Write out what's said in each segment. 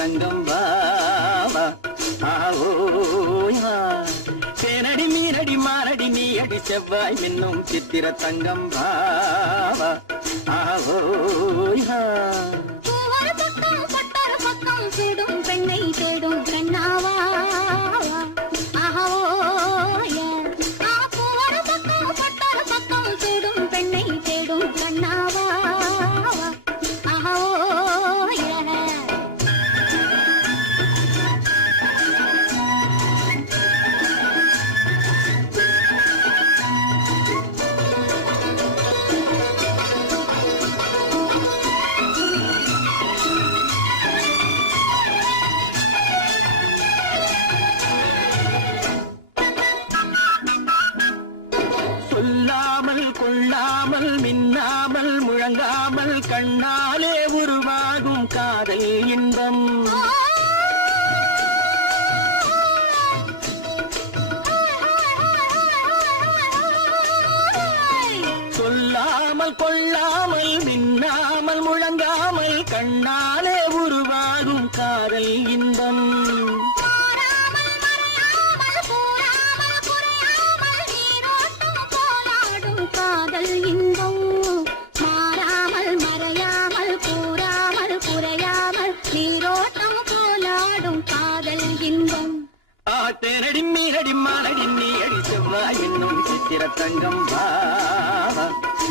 தங்கம் வாவா சேனடி மீனடி மாரடி நீ அடி செவ்வாய் மின்னும் சித்திர தங்கம் வா. கொண்டால் கொள்ளாமல் மின்னாமல் முழங்காமல் கண்ணாலே உருவாகும் காதல் இன்பம். காதல் இன்பம். மாறாமல் மறையாமல் கூறாமல் குறையாமல் நீரோட்டம் போலாடும் காதல் இன்பம். ஆத்தேனடி மீனடி மானடி நீ அடி செவ்வாய் என்னும் சித்திர தங்கம் வா.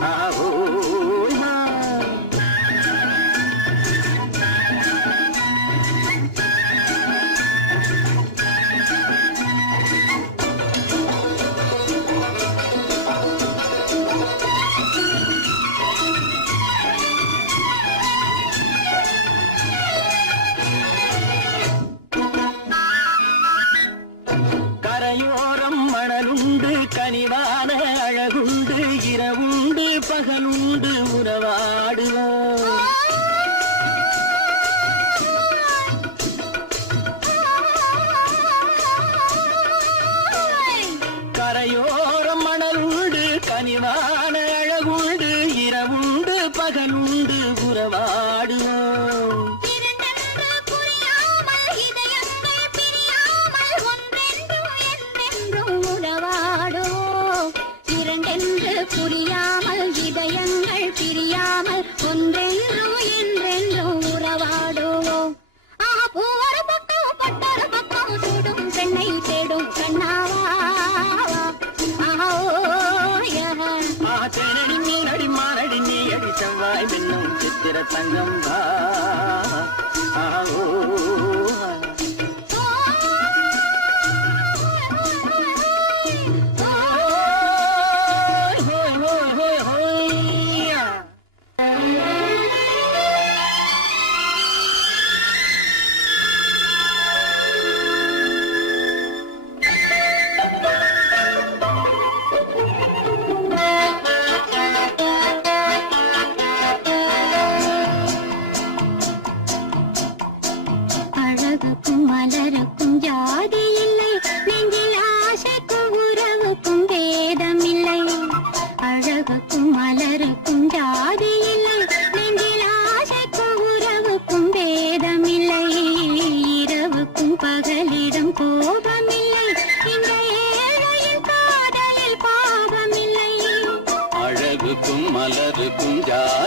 나오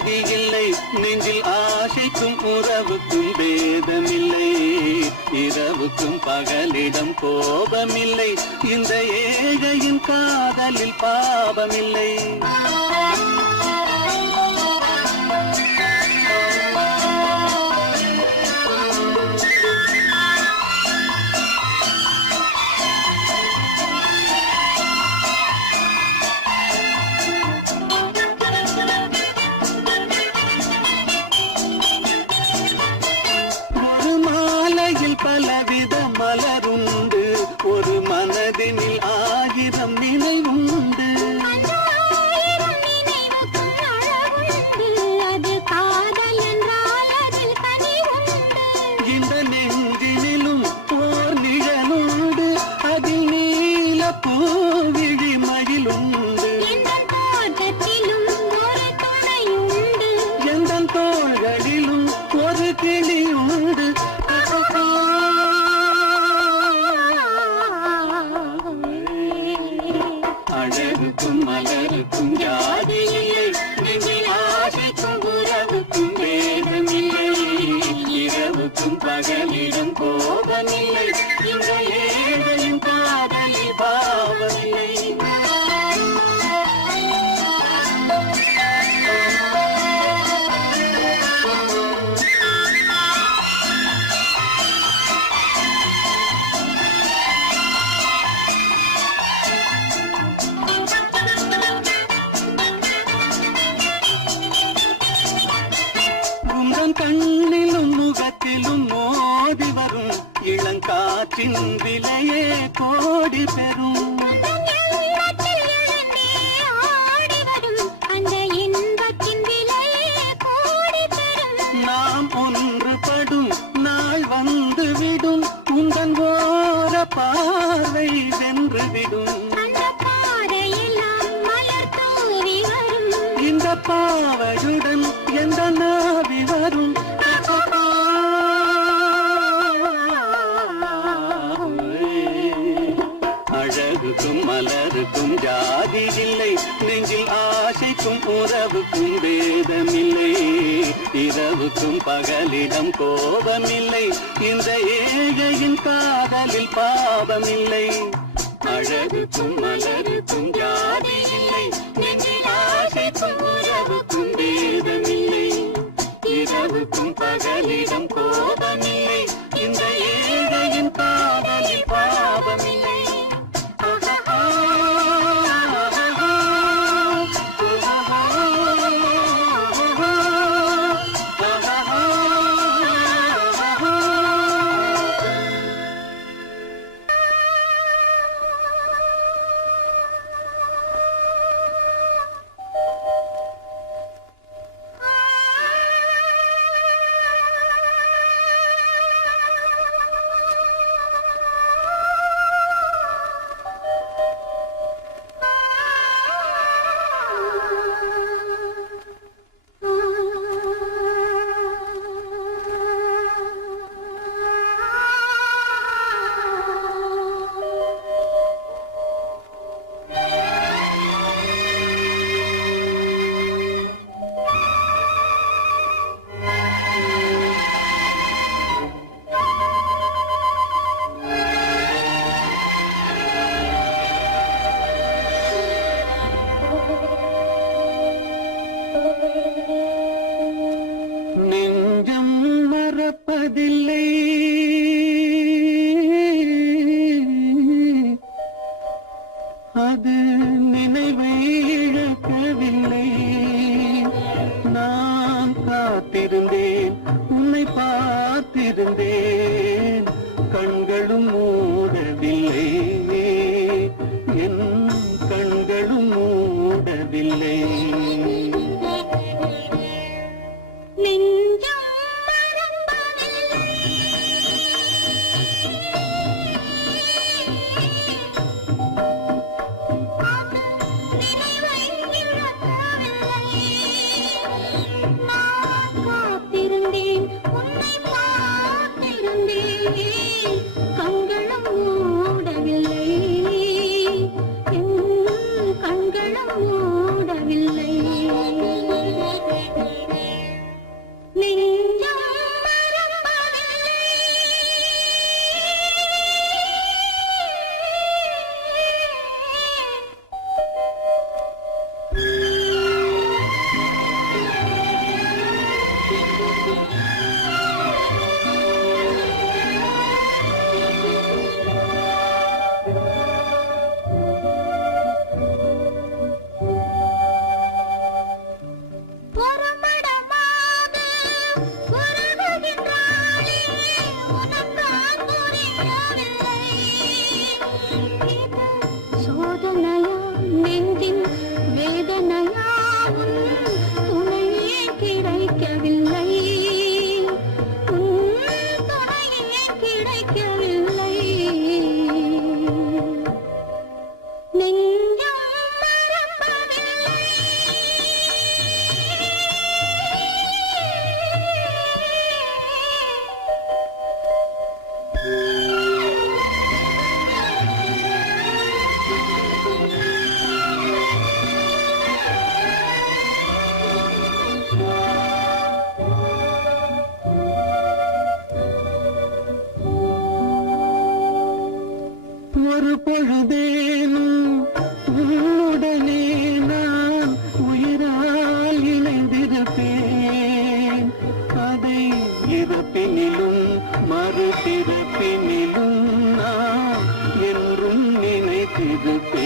ஆதி இல்லை. நெஞ்சில் ஆசைக்கும் உறவுக்கும் பேதமில்லை. இரவுக்கும் பகலிடம் கோபமில்லை. இந்த ஏழையின் காதலில் பாவமில்லை. கருணையே கோடி பெறும். உறவுக்கும் வேதமில்லை. இரவுக்கும் பகலிடம் கோபமில்லை. இந்த ஏழையின் காதலில் பாவமில்லை. அழகுக்கும் மலருக்கும் ஜாதி இல்லை. ஆசைக்கும் உறவுக்கும் வேதமில்லை. இரவுக்கும் பகலிடம் கோபம் இறப்பினிலும் மறு பிறப்பினிலும் நான் என்றும் நினைத்திருப்பேன்.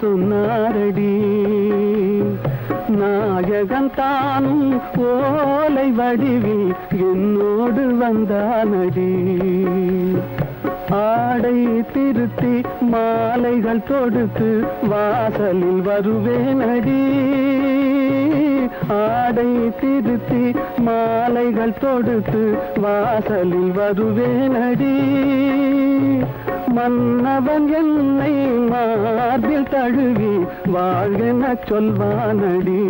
சொன்னாரடி. நாயகன் தானும் ஓலை வடிவில் என்னோடு வந்தானடி. ஆடை திருத்தி மாலைகள் தொடுத்து வாசலில் வருவேனடி. ஆடை திருத்தி மாலைகள் தொடுத்து வாசலில் வருவேனடி. மன்னவன் என்னை மார்பில் தழுவி வாழ்கென சொல்வானடி.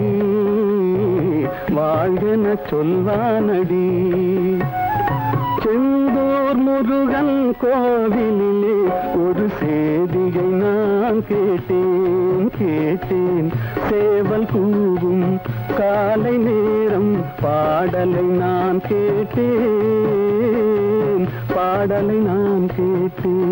வாழ்கென சொல்வானடி. செந்தூர் முருகன் கோவிலிலே ஒரு செய்தியை நான் கேட்டேன் கேட்டேன். சேவல் கூவும் காலை நேரம் பாடலை நான் கேட்டேன். பாடலை நான் கேட்டேன்.